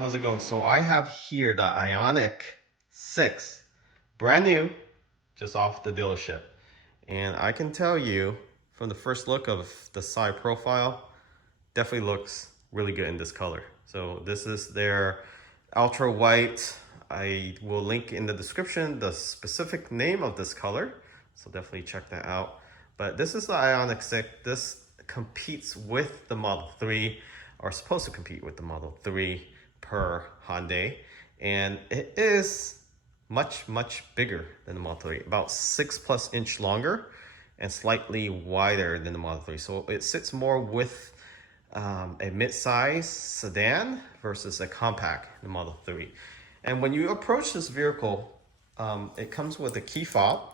how's it going? So I have here the Ioniq 6, brand new, just off the dealership. And I can tell you from the first look of the side profile, definitely looks really good in this color. So this is their ultra white. I will link in the description the specific name of this color, so definitely check that out. But this is the Ioniq 6. This competes with the Model 3, or supposed to compete with the Model 3 per Hyundai, and it is much bigger than the Model 3, about 6+ inch longer and slightly wider than the Model 3. So it sits more with a mid-size sedan versus a compact, the Model 3. And when you approach this vehicle, it comes with a key fob,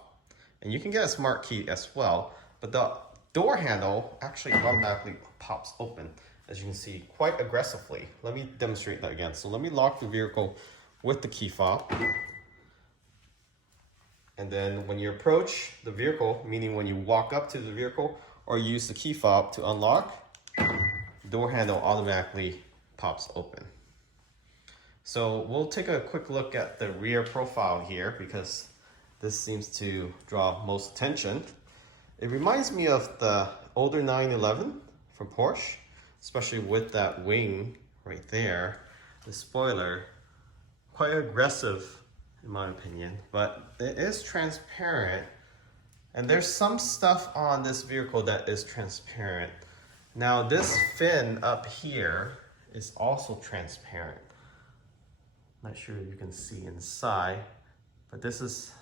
and you can get a smart key as well, but the door handle actually automatically pops open, as you can see, quite aggressively. Let me demonstrate that again. So let me lock the vehicle with the key fob. And then when you approach the vehicle, meaning when you walk up to the vehicle or use the key fob to unlock, the door handle automatically pops open. So we'll take a quick look at the rear profile here, because this seems to draw most attention. It reminds me of the older 911 from Porsche, especially with that wing right there. The spoiler, quite aggressive in my opinion, but it is transparent. And there's some stuff on this vehicle that is transparent. Now this fin up here is also transparent. Not sure you can see inside, but this is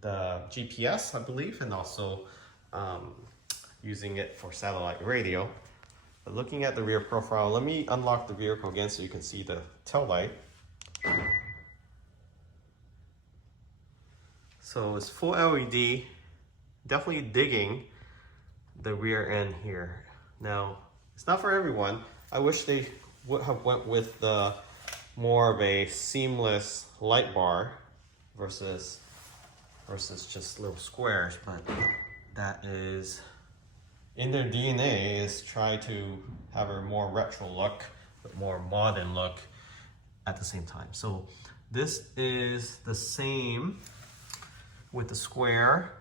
the GPS, I believe, and also using it for satellite radio. But looking at the rear profile, let me unlock the vehicle again so you can see the tail light. So it's full LED, definitely digging the rear end here. Now, it's not for everyone. I wish they would have went with the more of a seamless light bar versus just little squares, but that is in their DNA, is try to have a more retro look, but more modern look at the same time. So this is the same with the square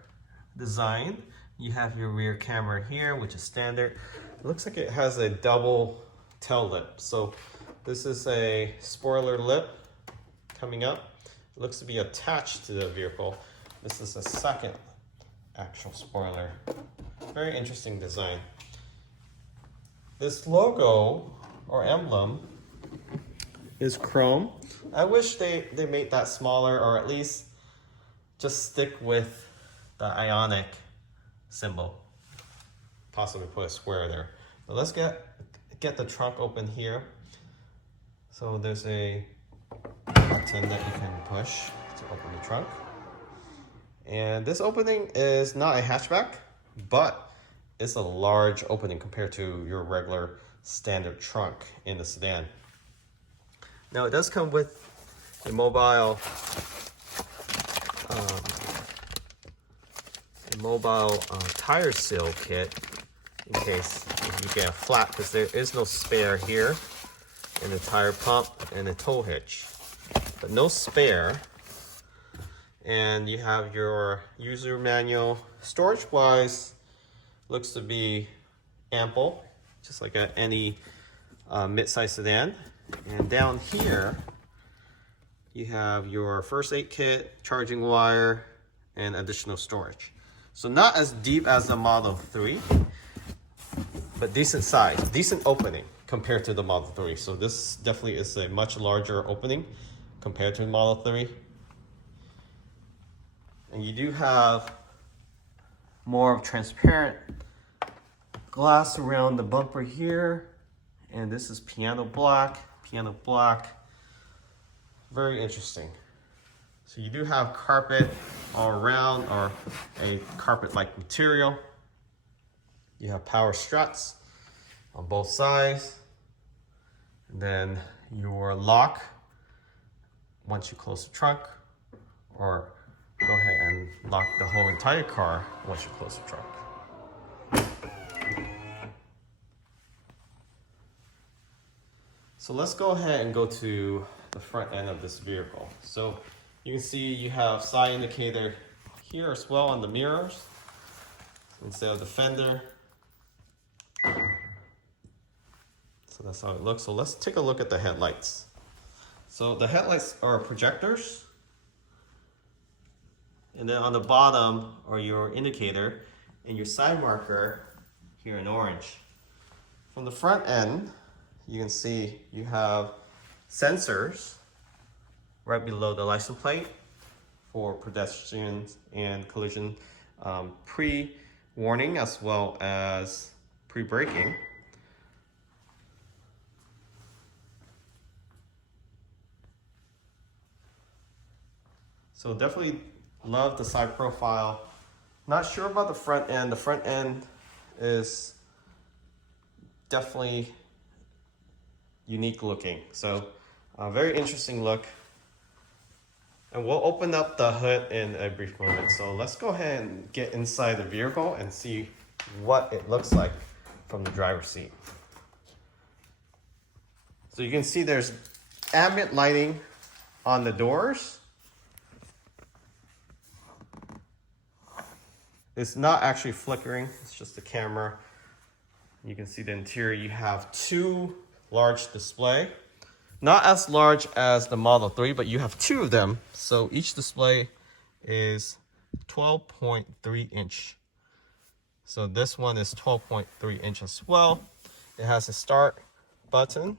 design. You have your rear camera here, which is standard. It looks like it has a double tail lip. So this is a spoiler lip coming up. It looks to be attached to the vehicle. This is a second actual spoiler. Very interesting design. This logo or emblem is chrome. I wish they made that smaller, or at least just stick with the Ioniq symbol. Possibly put a square there. But let's get the trunk open here. So there's a button that you can push to open the trunk. And this opening is not a hatchback, but it's a large opening compared to your regular standard trunk in the sedan. Now it does come with a mobile tire seal kit in case you get a flat, because there is no spare here in the tire pump and the tow hitch, but no spare. And you have your user manual. Storage wise, looks to be ample, just like any mid-size sedan. And down here you have your first aid kit, charging wire, and additional storage. So not as deep as the Model 3, but decent size, decent opening compared to the Model 3. So this definitely is a much larger opening compared to the Model 3. And you do have more of transparent glass around the bumper here. And this is piano black. Very interesting. So you do have carpet all around, or a carpet-like material. You have power struts on both sides. And then your lock, once you close the trunk, or go ahead and lock the whole entire car once you close the trunk. So let's go ahead and go to the front end of this vehicle. So you can see you have side indicator here as well on the mirrors instead of the fender. So that's how it looks. So let's take a look at the headlights. So the headlights are projectors. And then on the bottom are your indicator and your side marker here in orange. From the front end, you can see you have sensors right below the license plate for pedestrians and collision pre-warning as well as pre-braking. So definitely love the side profile. Not sure about the front end. The front end is definitely unique looking. So a very interesting look. And we'll open up the hood in a brief moment. So let's go ahead and get inside the vehicle and see what it looks like from the driver's seat. So you can see there's ambient lighting on the doors. It's not actually flickering, it's just the camera. You can see the interior. You have two large display. Not as large as the Model 3, but you have two of them. So each display is 12.3 inch. So this one is 12.3 inch as well. It has a start button.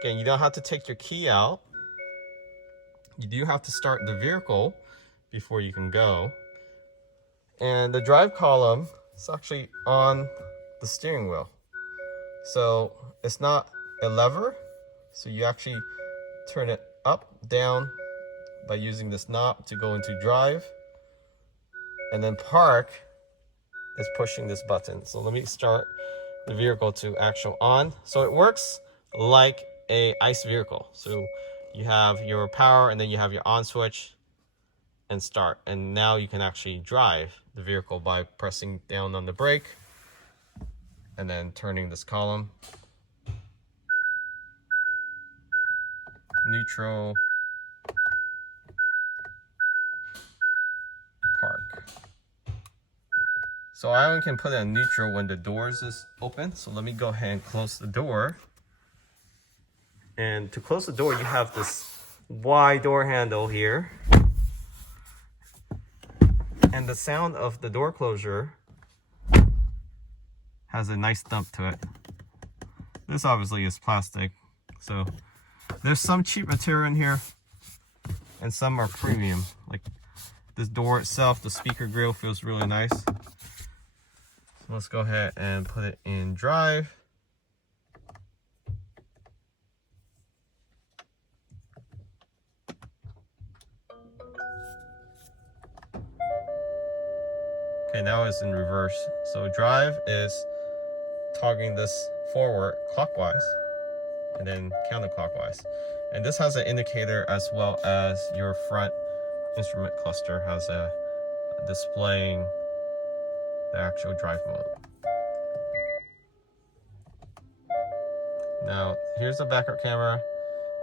Again, you don't have to take your key out. You do have to start the vehicle before you can go. And the drive column is actually on the steering wheel. So it's not a lever. So you actually turn it up, down by using this knob to go into drive. And then park is pushing this button. So let me start the vehicle to actual on. So it works like a ICE vehicle. So you have your power and then you have your on switch and start. And now you can actually drive the vehicle by pressing down on the brake and then turning this column. Neutral, park. So I only can put it in neutral when the doors is open. So let me go ahead and close the door. And to close the door, you have this wide door handle here. And the sound of the door closure has a nice thump to it. This obviously is plastic. So there's some cheap material in here and some are premium. Like this door itself, the speaker grill feels really nice. So let's go ahead and put it in drive. Okay, now it's in reverse. So drive is toggling this forward clockwise and then counterclockwise. And this has an indicator as well as your front instrument cluster has a displaying the actual drive mode. Now here's the backup camera.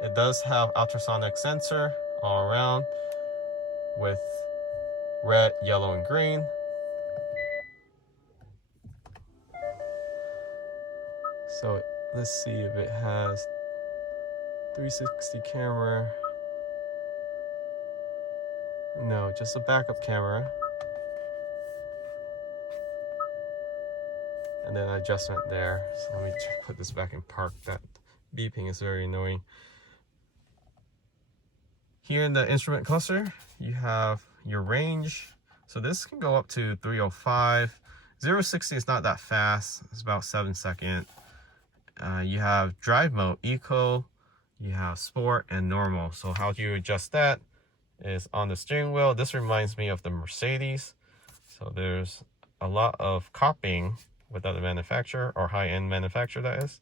It does have ultrasonic sensor all around with red, yellow, and green. So let's see if it has 360 camera. No, just a backup camera. And then adjustment there. So let me put this back in park. That beeping is very annoying. Here in the instrument cluster, you have your range. So this can go up to 305. 0-60 is not that fast. It's about 7 seconds. You have drive mode, eco, you have sport and normal. So how do you adjust that is on the steering wheel. This reminds me of the Mercedes. So there's a lot of copying with other manufacturer or high-end manufacturer that is.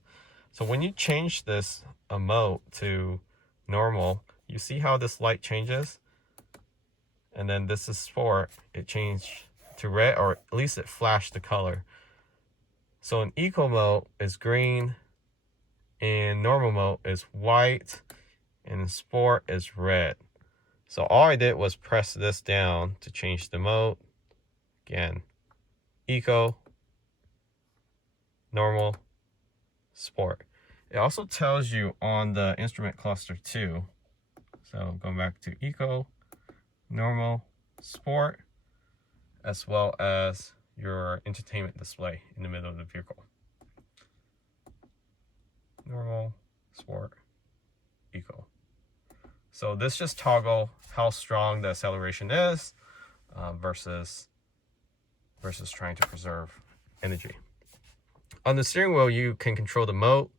So when you change this mode to normal, you see how this light changes? And then this is sport, it changed to red, or at least it flashed the color. So in eco mode is green and normal mode is white, and sport is red. So all I did was press this down to change the mode. Again, eco, normal, sport. It also tells you on the instrument cluster too. So going back to eco, normal, sport, as well as your entertainment display in the middle of the vehicle. Normal, sport, eco. So this just toggle how strong the acceleration is versus trying to preserve energy. On the steering wheel, you can control the mode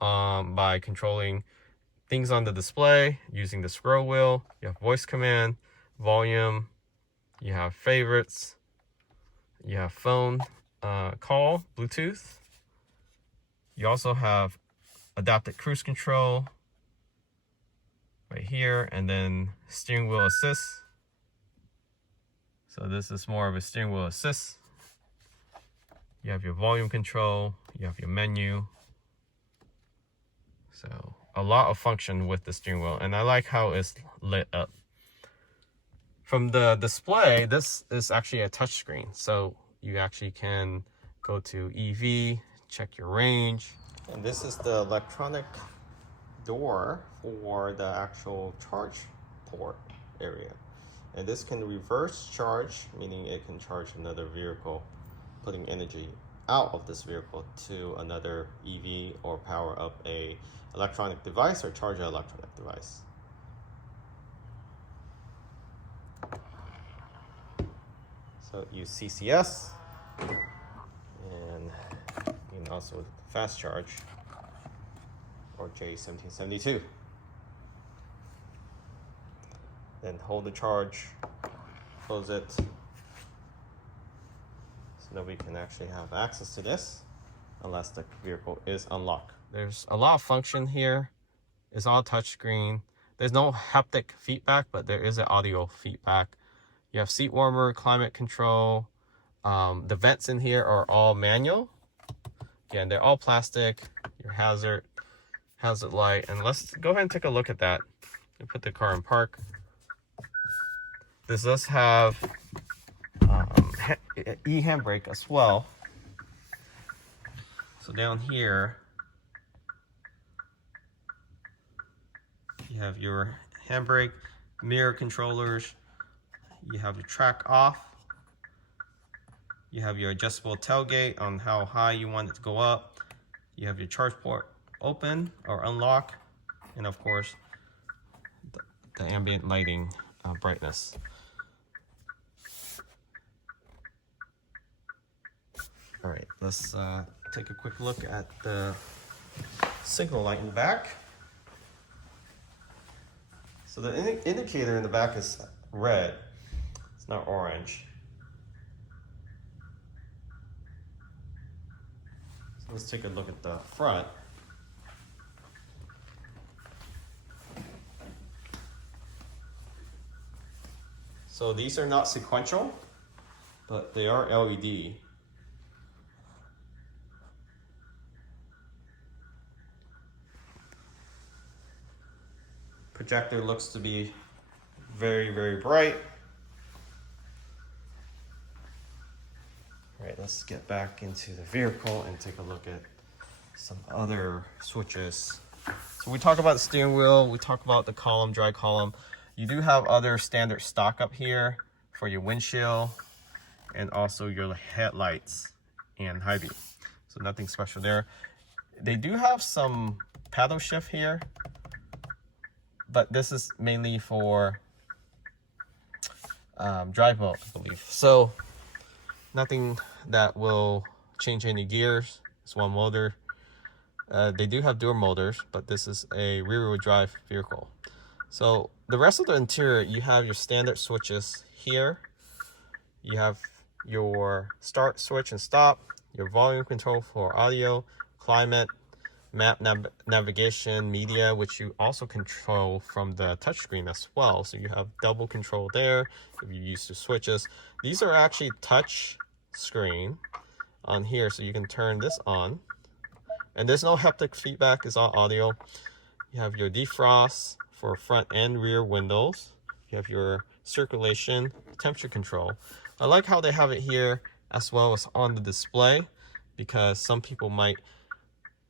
by controlling things on the display using the scroll wheel. You have voice command, volume, you have favorites, you have phone call, Bluetooth. You also have adaptive cruise control right here, and then steering wheel assist. So this is more of a steering wheel assist. You have your volume control, you have your menu. So a lot of function with the steering wheel, and I like how it's lit up. From the display, this is actually a touch screen. So you actually can go to EV, check your range. And this is the electronic door for the actual charge port area. And this can reverse charge, meaning it can charge another vehicle, putting energy out of this vehicle to another EV or power up a electronic device or charge an electronic device. So use CCS, and you can also fast charge or J1772. Then hold the charge, close it, so nobody can actually have access to this unless the vehicle is unlocked. There's a lot of function here. It's all touchscreen. There's no haptic feedback, but there is an audio feedback. You have seat warmer, climate control. The vents in here are all manual. Again, they're all plastic. Your hazard light. And let's go ahead and take a look at that. You put the car in park. This does have e-handbrake as well. So down here, you have your handbrake, mirror controllers, you have your track off, you have your adjustable tailgate on how high you want it to go up, you have your charge port open or unlock, and of course the ambient lighting brightness. All right, let's take a quick look at the signal light in the back. So the indicator in the back is red, it's not orange. So let's take a look at the front. So these are not sequential, but they are LED. Projector looks to be very, very bright. All right, let's get back into the vehicle and take a look at some other switches. So we talk about the steering wheel, we talk about the column, dry column. You do have other standard stock up here for your windshield and also your headlights and high beam. So nothing special there. They do have some paddle shift here, but this is mainly for drive mode, I believe. So nothing that will change any gears. It's one motor. They do have dual motors, but this is a rear-wheel drive vehicle. So the rest of the interior, you have your standard switches here. You have your start, switch, and stop, your volume control for audio, climate, map navigation, media, which you also control from the touchscreen as well. So you have double control there if you use the switches. These are actually touch screen on here, so you can turn this on And there's no haptic feedback, it's all audio. You have your defrost for front and rear windows. You have your circulation, temperature control. I like how they have it here as well as on the display, because some people might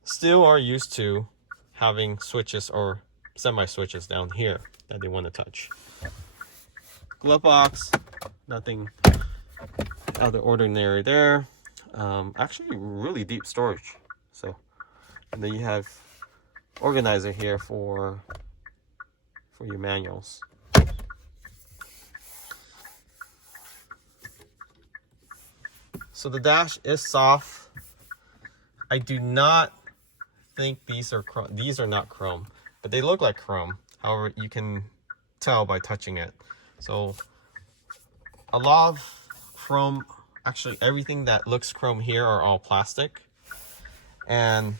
still are used to having switches or semi switches down here that they want to touch. Glove box, nothing out of the ordinary there. Actually really deep storage. So, and then you have organizer here for your manuals. So the dash is soft. I do not think these are chrome. These are not chrome, but they look like chrome. However, you can tell by touching it. So a lot of chrome, actually everything that looks chrome here are all plastic. And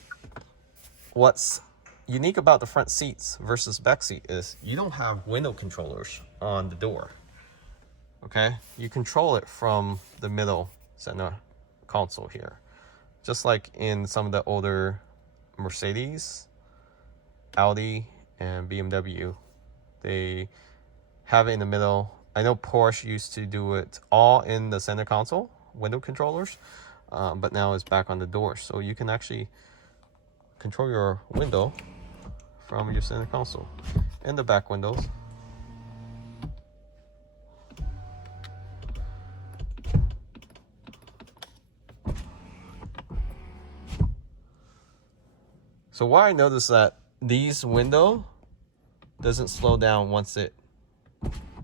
what's unique about the front seats versus back seat is you don't have window controllers on the door. Okay, you control it from the middle center console here, just like in some of the older Mercedes, Audi, and BMW. They have it in the middle. I know Porsche used to do it all in the center console, window controllers, but now it's back on the door. So you can actually control your window from your center console. And the back windows. So what I noticed that these window doesn't slow down once it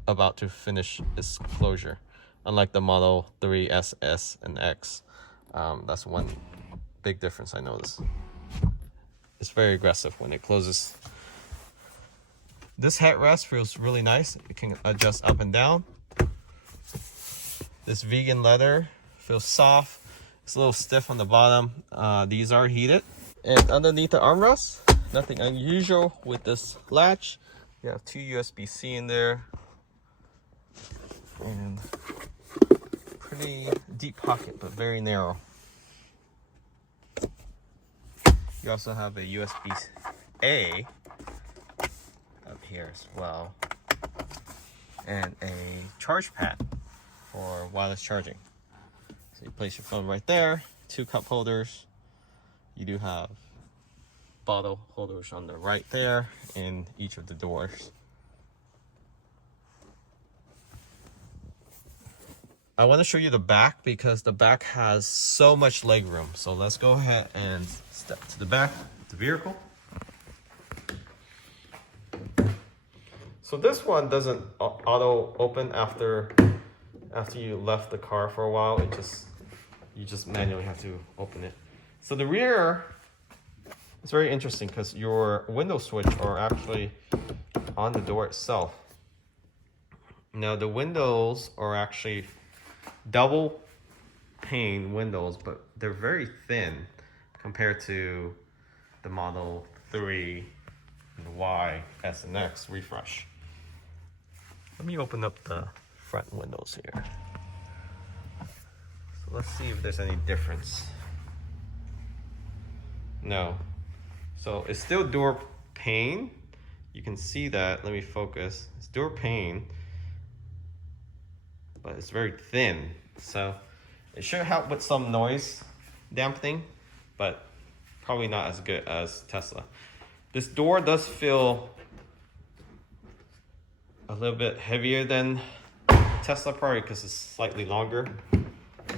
about to finish its closure, unlike the Model 3 SS and X. That's one big difference I noticed. It's very aggressive when it closes. This headrest feels really nice. It can adjust up and down. This vegan leather feels soft. It's a little stiff on the bottom. These are heated. And underneath the armrest, nothing unusual with this latch. You have two USB-C in there. And pretty deep pocket, but very narrow. You also have a USB-A up here as well. And a charge pad for wireless charging. So you place your phone right there. Two cup holders. You do have bottle holders on the right there in each of the doors. I want to show you the back because the back has so much leg room. So let's go ahead and step to the back of the vehicle. So this one doesn't auto open after you left the car for a while. You just manually have to open it. So the rear is very interesting because your window switch are actually on the door itself. Now the windows are actually double pane windows, but they're very thin compared to the Model 3 and the Y, S, and X refresh. Let me open up the front windows here. So let's see if there's any difference. No. So it's still door pane. You can see that. Let me focus. It's door pane, but it's very thin. So it should help with some noise dampening, but probably not as good as Tesla. This door does feel a little bit heavier than Tesla, probably because it's slightly longer. I'm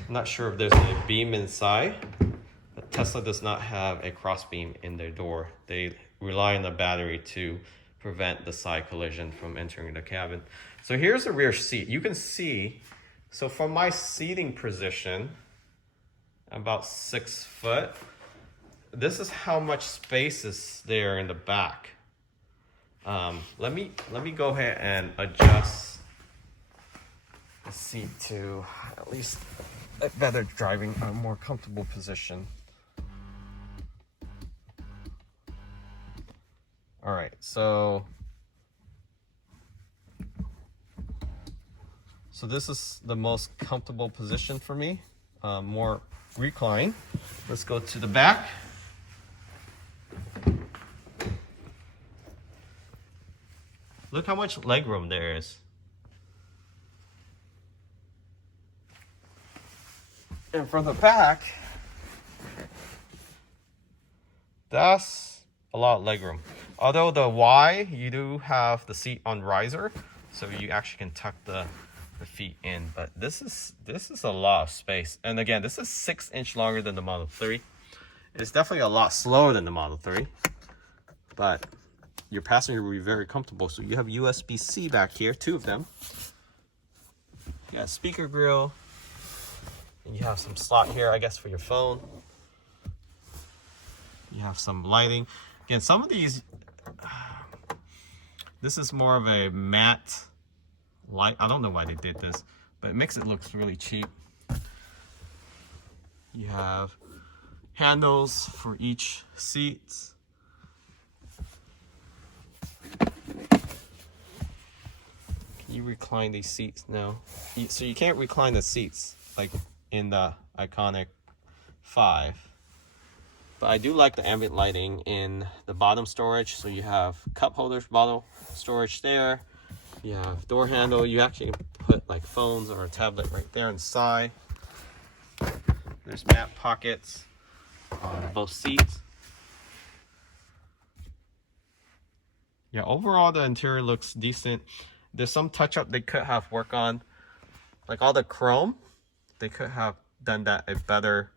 not sure if there's a beam inside. Tesla does not have a cross beam in their door. They rely on the battery to prevent the side collision from entering the cabin. So here's the rear seat. You can see, so from my seating position, about 6 foot, this is how much space is there in the back. Let me go ahead and adjust the seat to at least a better driving, a more comfortable position. All right, so this is the most comfortable position for me, more recline. Let's go to the back. Look how much legroom there is. And from the back, that's a lot of legroom. Although the Y, you do have the seat on riser, so you actually can tuck the feet in. But this is a lot of space. And again, this is 6 inch longer than the Model 3. It's definitely a lot slower than the Model 3, but your passenger will be very comfortable. So you have USB-C back here, 2 of them. You got a speaker grill, and you have some slot here, I guess, for your phone. You have some lighting. Again, some of these, this is more of a matte light. I don't know why they did this, but it makes it look really cheap. You have handles for each seat. Can you recline these seats? No. So you can't recline the seats like in the Ioniq 5. But I do like the ambient lighting in the bottom storage. So you have cup holders, bottle storage there. You have door handle. You actually can put like phones or a tablet right there inside. There's map pockets on both seats. Yeah, overall the interior looks decent. There's some touch up they could have work on, like all the chrome. They could have done that a better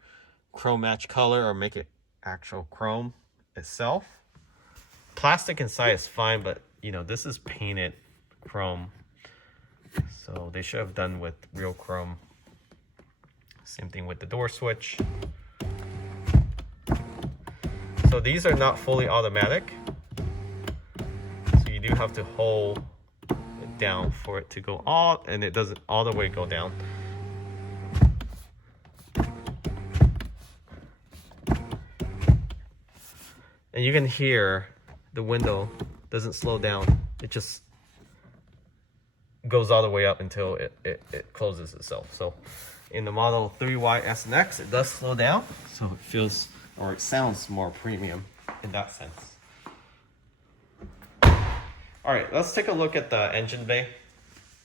chrome match color or make it actual chrome itself. Plastic inside is fine, but you know, this is painted chrome, so they should have done with real chrome. Same thing with the door switch. So these are not fully automatic, so you do have to hold it down for it to go all, and it doesn't all the way go down. And you can hear the window doesn't slow down. It just goes all the way up until it closes itself. So in the Model 3Y S and X, it does slow down, so it feels, or it sounds more premium in that sense. All right, let's take a look at the engine bay,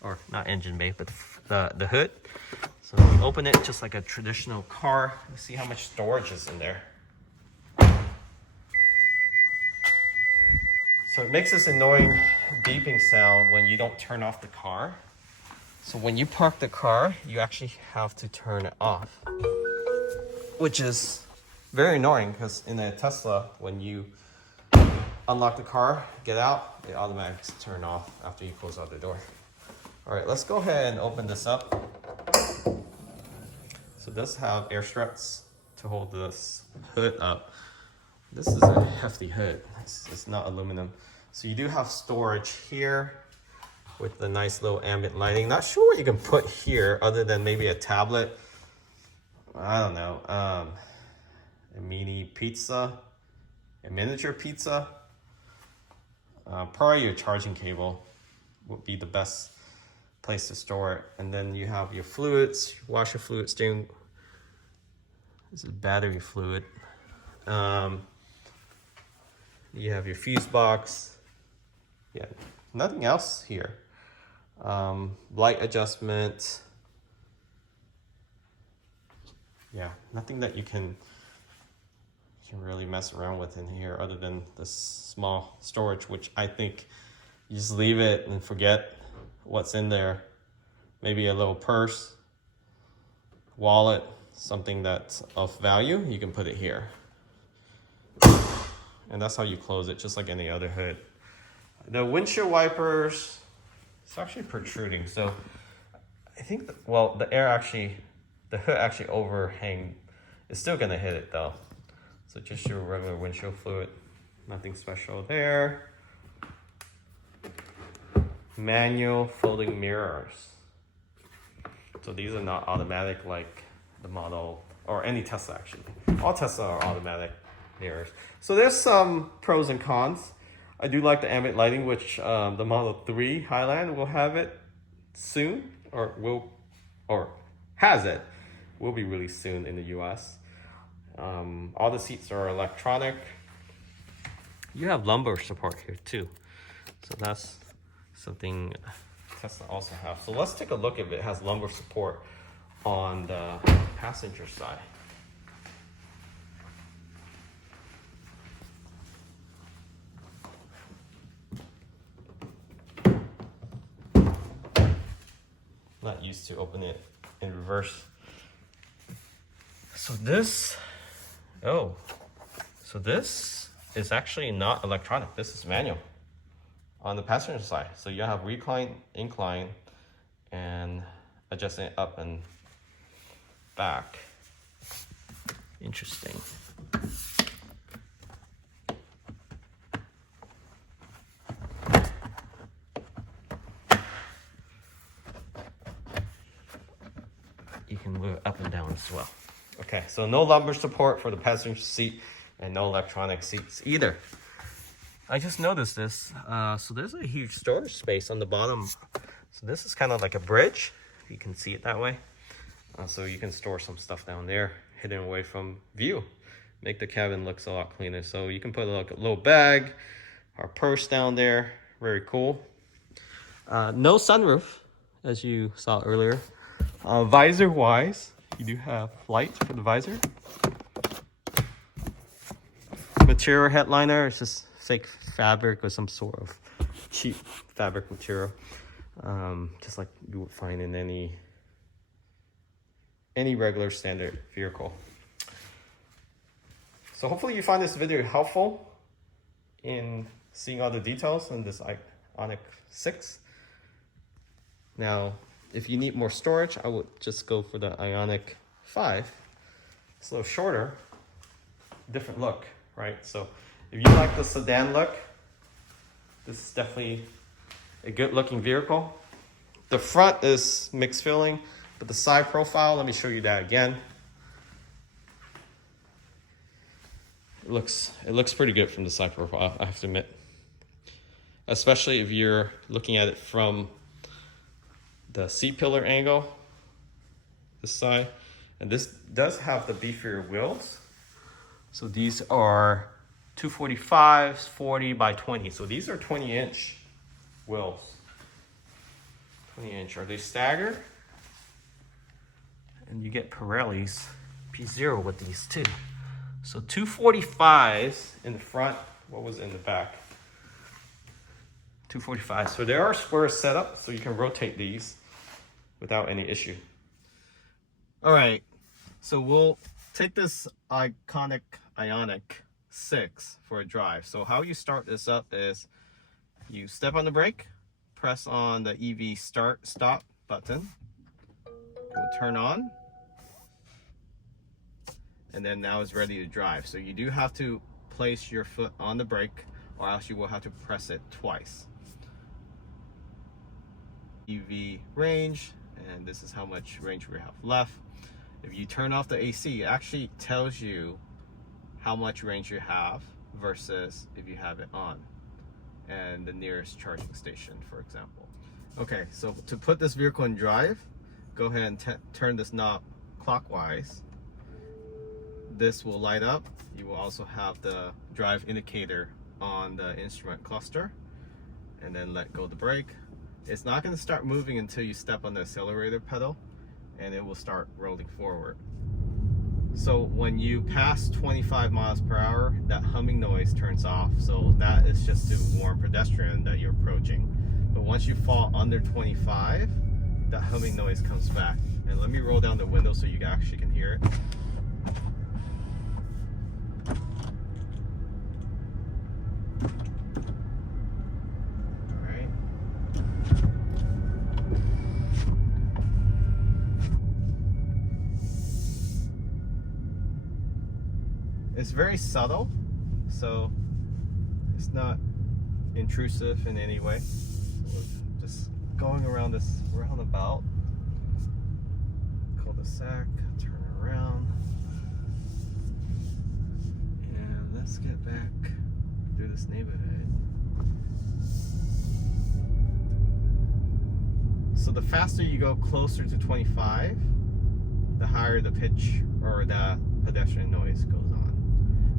or not engine bay, but the hood. So we open it just like a traditional car. Let's see how much storage is in there. So it makes this annoying beeping sound when you don't turn off the car. So when you park the car, you actually have to turn it off, which is very annoying because in a Tesla, when you unlock the car, get out, it automatically turns off after you close out the door. All right, let's go ahead and open this up. So it does have air struts to hold this hood up. This is a hefty hood. It's not aluminum. So you do have storage here with the nice little ambient lighting. Not sure what you can put here other than maybe a tablet. I don't know. A mini pizza, a miniature pizza. Probably your charging cable would be the best place to store it. And then you have your fluids, washer fluid, steering. This is battery fluid. You have your fuse box. Yeah, nothing else here. Light adjustment. Yeah, nothing that you can really mess around with in here other than this small storage, which I think you just leave it and forget what's in there. Maybe a little purse, wallet, something that's of value, you can put it here. And that's how you close it, just like any other hood. The windshield wipers, it's actually protruding. So I think, the hood actually overhang. It's still gonna hit it though. So just your regular windshield fluid, nothing special there. Manual folding mirrors. So these are not automatic like the Model, or any Tesla actually. All Tesla are automatic mirrors. So there's some pros and cons. I do like the ambient lighting, which the Model 3 Highland will have it soon, or has it. Will be released soon in the US. All the seats are electronic. You have lumbar support here too, so that's something Tesla also have. So let's take a look if it has lumbar support on the passenger side. Not used to opening it in reverse. So this is actually not electronic. This is manual on the passenger side. So you have recline, incline, and adjusting it up and back. Interesting. You can move it up and down as well. Okay, so no lumbar support for the passenger seat and no electronic seats either. I just noticed this. So there's a huge storage space on the bottom. So this is kind of like a bridge, if you can see it that way. So you can store some stuff down there, hidden away from view. Make the cabin looks a lot cleaner. So you can put like a little bag or purse down there. Very cool. No sunroof, as you saw earlier. Visor wise, you do have lights for the visor. Material headliner, it's just fake fabric or some sort of cheap fabric material, just like you would find in any regular standard vehicle. So hopefully you find this video helpful in seeing all the details on this Ioniq 6. Now, if you need more storage, I would just go for the Ioniq 5. It's a little shorter, different look, right? So if you like the sedan look, this is definitely a good looking vehicle. The front is mixed feeling, but the side profile, let me show you that again. It looks pretty good from the side profile, I have to admit. Especially if you're looking at it from the seat pillar angle, this side. And this does have the beefier wheels. So these are 245s, 40 by 20. So these are 20-inch wheels. 20-inch. Are they staggered? And you get Pirelli's P0 with these too. So 245s in the front. What was in the back? 245. So there are squares set up, so you can rotate these without any issue. All right, so we'll take this iconic Ioniq 6 for a drive. So how you start this up is you step on the brake, press on the EV stop button, it will turn on, and then now it's ready to drive. So you do have to place your foot on the brake, or else you will have to press it twice. EV range, and this is how much range we have left. If you turn off the AC, it actually tells you how much range you have versus if you have it on, and the nearest charging station, for example. Okay, so to put this vehicle in drive, go ahead and turn this knob clockwise. This will light up. You will also have the drive indicator on the instrument cluster, and then let go of the brake. It's not going to start moving until you step on the accelerator pedal, and it will start rolling forward. So when you pass 25 miles per hour, that humming noise turns off. So that is just to warn pedestrian that you're approaching. But once you fall under 25, that humming noise comes back. And let me roll down the window so you actually can hear it. It's very subtle, so it's not intrusive in any way. So just going around this roundabout, cul-de-sac, turn around, and let's get back through this neighborhood. So the faster you go closer to 25, the higher the pitch or the pedestrian noise goes on.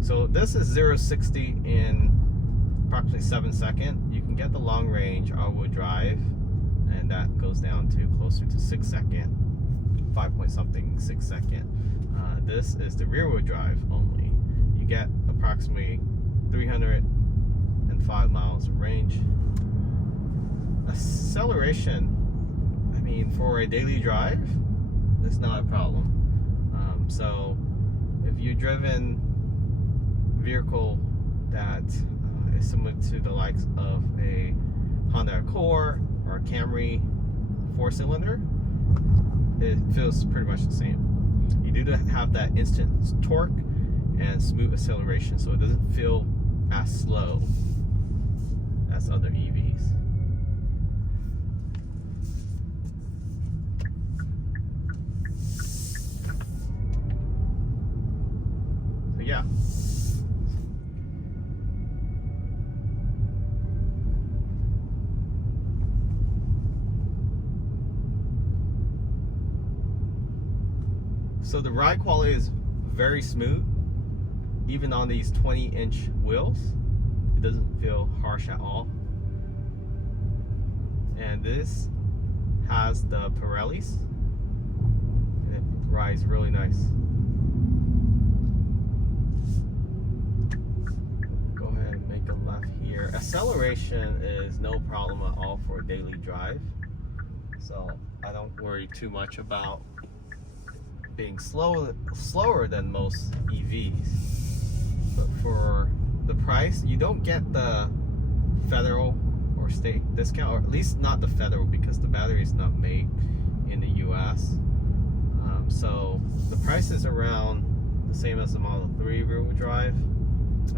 So this is 0-60 in approximately 7 seconds. You can get the long range all-wheel drive, and that goes down to closer to 6 seconds, 5 point something 6 seconds. This is the rear-wheel drive only. You get approximately 305 miles of range. Acceleration, I mean, for a daily drive, it's not a problem. So if you've driven vehicle that is similar to the likes of a Honda Accord or a Camry 4-cylinder, it feels pretty much the same. You do have that instant torque and smooth acceleration, so it doesn't feel as slow as other EVs. So yeah. So the ride quality is very smooth, even on these 20-inch wheels. It doesn't feel harsh at all. And this has the Pirellis, and it rides really nice. Go ahead and make a left here. Acceleration is no problem at all for a daily drive, so I don't worry too much about being slower than most EVs. But for the price, you don't get the federal or state discount, or at least not the federal, because the battery is not made in the US. So the price is around the same as the Model 3 rear-wheel drive.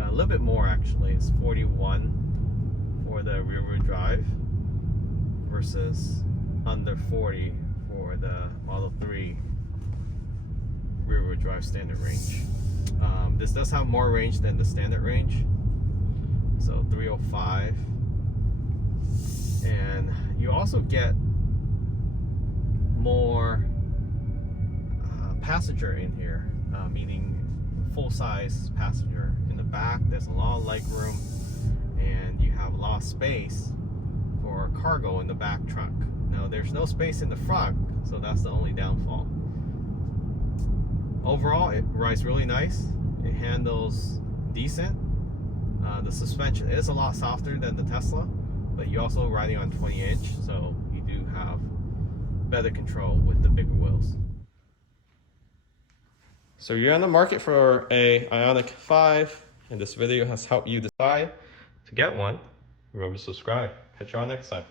A little bit more actually. It's $41 for the rear-wheel drive versus under $40 for the Model 3 rear-wheel drive standard range. This does have more range than the standard range, so 305, and you also get more passenger in here, meaning full-size passenger. In the back there's a lot of leg room, and you have a lot of space for cargo in the back trunk. Now there's no space in the front, so that's the only downfall. Overall, it rides really nice. It handles decent. The suspension is a lot softer than the Tesla, but you're also riding on 20-inch, so you do have better control with the bigger wheels. So you're on the market for a Ioniq 5, and this video has helped you decide to get one. Remember to subscribe. Catch you on next time.